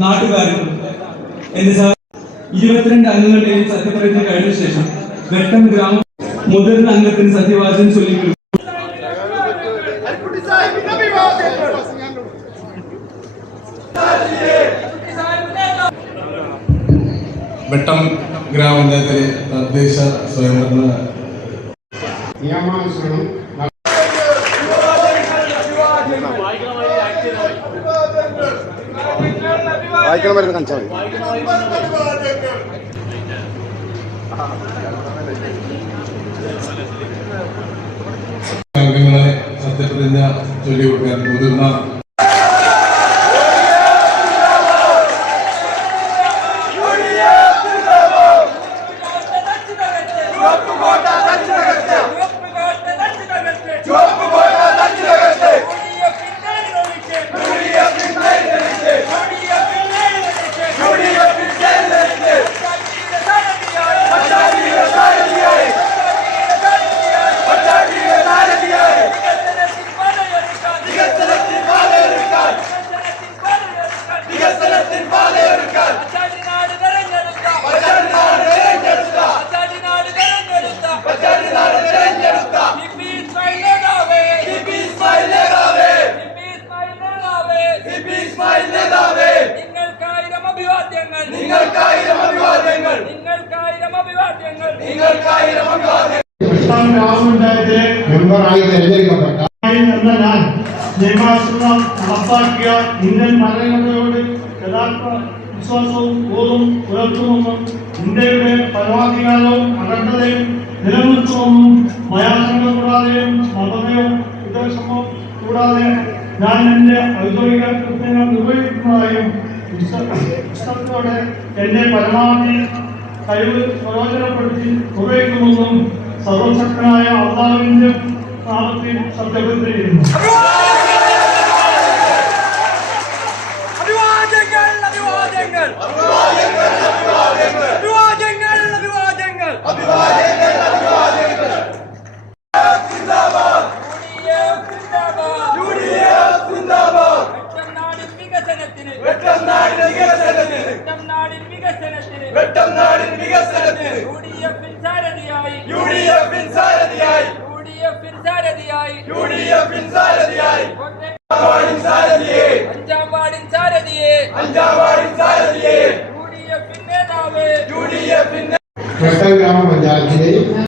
നാട്ടുകാർക്കും എന്റെ ഇരുപത്തിരണ്ട് അംഗങ്ങളുടെയും സത്യപ്രതിജ്ഞ കഴിഞ്ഞ ശേഷം വെട്ടം ഗ്രാമ മുതിർന്ന അംഗത്തിന് സത്യവാചനം ചൊല്ലിക്കൊടുക്കും വെട്ടം ഗ്രാമപഞ്ചായത്തിലെ തദ്ദേശ സ്വയംഭരണ നിയമാനുസരണം വായിക്കണം വരുന്ന കഞ്ചാവ്. മതി സത്യപ്രതിജ്ഞ ചൊല്ലിക്കൊടുക്കാൻ മുതിർന്ന സംസ്ഥാന ഗ്രാമപഞ്ചായത്തിലെ മെമ്പറായി തെരഞ്ഞെടുക്കപ്പെട്ട എന്ന ഞാൻ. നിയമാനുസരണം നടപ്പാക്കിയ ഇന്ത്യൻ ഭരണഘടനയോട് യഥാർത്ഥ വിശ്വാസവും ബോധവും പുലർത്തുമെന്നും ഇന്ത്യയുടെ പരമാധികാരവും അഖണ്ഡതയും നിലനിർത്തുമെന്നും ഭയാശങ്ക കൂടാതെയും മതമയോ വിദ്വേഷമോ കൂടാതെ ഞാൻ എന്റെ ഔദ്യോഗിക കൃത്യങ്ങൾ നിർവഹിക്കുന്നതായും വിശ്വ- വിശ്വസത്തോടെ എന്റെ പരമാവധി കഴിവ് പ്രയോജനപ്പെടുത്തി ഉപയോഗിക്കുമെന്നും സർവശക്തനായ അള്ളാഹുവിന്റെ നാമത്തിൽ സത്യപ്രതിജ്ഞ ചെയ്യുന്നു വികസനത്തിന് വെട്ടംനാടിൻ വികസനത്തിന്. യു ഡി എഫിൻ സാരഥിയായി. യു ഡി എഫിൻ സാരഥിയായി. യു ഡി എഫിൻ സാരഥിയായി. യു ഡി എഫിൻ സാരഥിയായി സാരഥിയെ. അഞ്ചാം വാർഡിൻ സാരഥിയെ. അഞ്ചാം വാർഡിൻ സാരഥിയെ. യു ഡി എഫിൻ നേതാവ്. യു ഡി എഫിൻ വെട്ടം ഗ്രാമപഞ്ചായത്തിലെ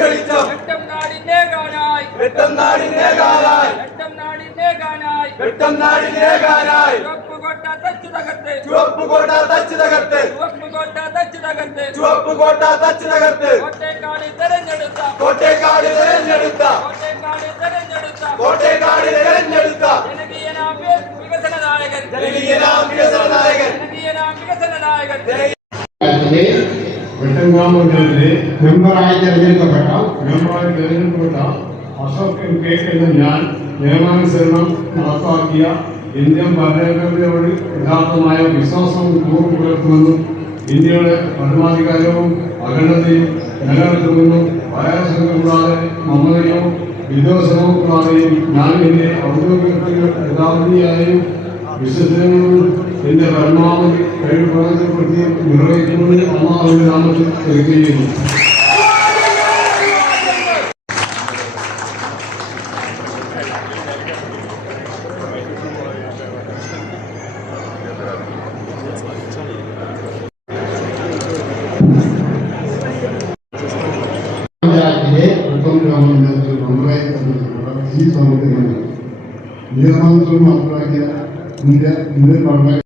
വെളിച്ചം വെട്ടം നാടിന്റെ കാണായി വെട്ടം നാടിന്റെ കാണായി വെട്ടം നാടിന്റെ കാണായി വെട്ടം നാടിന്റെ കാണായി ചുവപ്പ് കോട്ട തച്ചു തകർത്ത് ചുവപ്പ് കോട്ട തച്ചു തകർത്ത് ചുവപ്പ് കോട്ട തച്ചു തകർത്ത് ചുവപ്പ് കോട്ട തച്ചു തകർത്ത് കോട്ടേക്കാട് തെരഞ്ഞെടുത്ത കോട്ടേക്കാട് തെരഞ്ഞെടുത്ത കോട്ടേക്കാട് തെരഞ്ഞെടുത്ത കോട്ടേക്കാട് വെട്ടം ഗ്രാമപഞ്ചായത്തിലെ മെമ്പറായി തെരഞ്ഞെടുക്കപ്പെട്ട മെമ്പറായി തിരഞ്ഞെടുക്കപ്പെട്ട അശോക് എം കെ എന്ന ഞാൻ നിയമാനുസരണം നടപ്പാക്കിയ ഇന്ത്യൻ ഭരണഘടനയോട് യഥാർത്ഥമായ വിശ്വാസവും കൂറു പുലർത്തുമെന്നും ഇന്ത്യയുടെ പരമാധികാരവും അഖണ്ഡതയും നിലനിർത്തുമെന്നും ഭയാശങ്ക കൂടാതെ മമതയോ വിദ്വേഷവും കൂടാതെയും ഞാൻ എന്റെ ഔദ്യോഗിക കൃത്യങ്ങൾ യഥാർത്ഥിയായും വിശ്വസനങ്ങളും എന്റെ പരമാവധി കഴിവ് പ്രയോജനപ്പെടുത്തി നിർവഹിക്കുമെന്ന് അമ്മാവിന്റെ നാമത്തിൽ ചെയ്യുന്നു പഞ്ചായത്തിലെ വെട്ടം ഗ്രാമപഞ്ചായത്തിൽ ഈ നിയമാനുസരണം നടപ്പാക്കിയ nivel, nivel normal